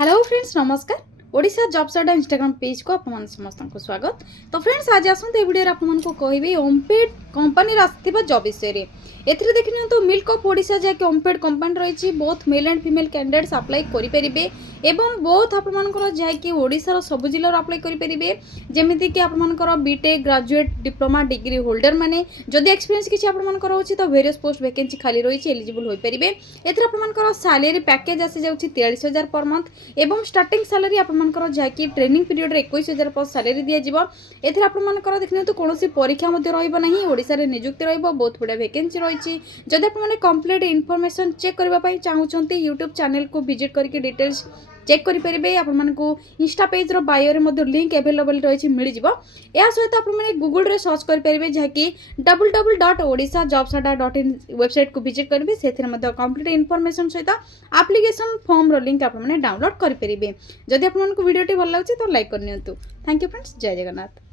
Hello friends नमस्कार। Odisha jobs अड्डा Instagram page को आपन समस्त को स्वागत। तो फ्रेंड्स आज आसते ये वीडियो आपन को कहबी ओमफेड कंपनी आसथिबा जॉब विषय रे। एथिरे देखि नियंतु मिल्क ऑफ ओडिशा जाके ओमफेड कंपनी रही both male and female candidates apply करि परिबे एवं बोथ आपन मानकर जाके ओडिशा रो सब जिल्ला रो अप्लाई करि परिबे जेमिति कि आपन मानकर BTech graduate diploma degree holder माने जदि एक्सपीरियंस किछि आपन मानकर होछि तो वेरियस पोस्ट वैकेंसी खाली रही एलिजिबल होई परिबे। एथिरे आपन मानकर सैलरी पैकेज आसी जाउछि 43000 पर मंथ एवं स्टार्टिंग सैलरी आपन मानकर जाके ट्रेनिंग पीरियड रे 21000 पर सैलरी दिया जिवो। एथिरे आपन मानकर देखिन तो कोनोसी परीक्षा मध्ये रहइबो नाही ओडिसा रे नियुक्ति रहइबो बहुत बडा वैकेंसी रहिछि। जदि आपन माने कंप्लीट इन्फॉर्मेशन चेक करबा पई चाहउछंती YouTube चैनल को विजिट करके डिटेल्स चेक करि परिबे। आपन मान को इंस्टा पेज रो बायो रे मध्ये लिंक अवेलेबल रहिछि मिलि जिवो। या सहित आपन माने गूगल रे सर्च करि परिबे जाकि www.odisajobsadda.in वेबसाइट को विजिट करबे सेथिरे मध्ये कंप्लीट इन्फॉर्मेशन सहित एप्लीकेशन फॉर्म रो लिंक आपन माने डाउनलोड करि परिबे। जदि आपन मान को वीडियोटी भल लागछि तो लाइक करनियंतु। थैंक यू फ्रेंड्स, जय जगन्नाथ।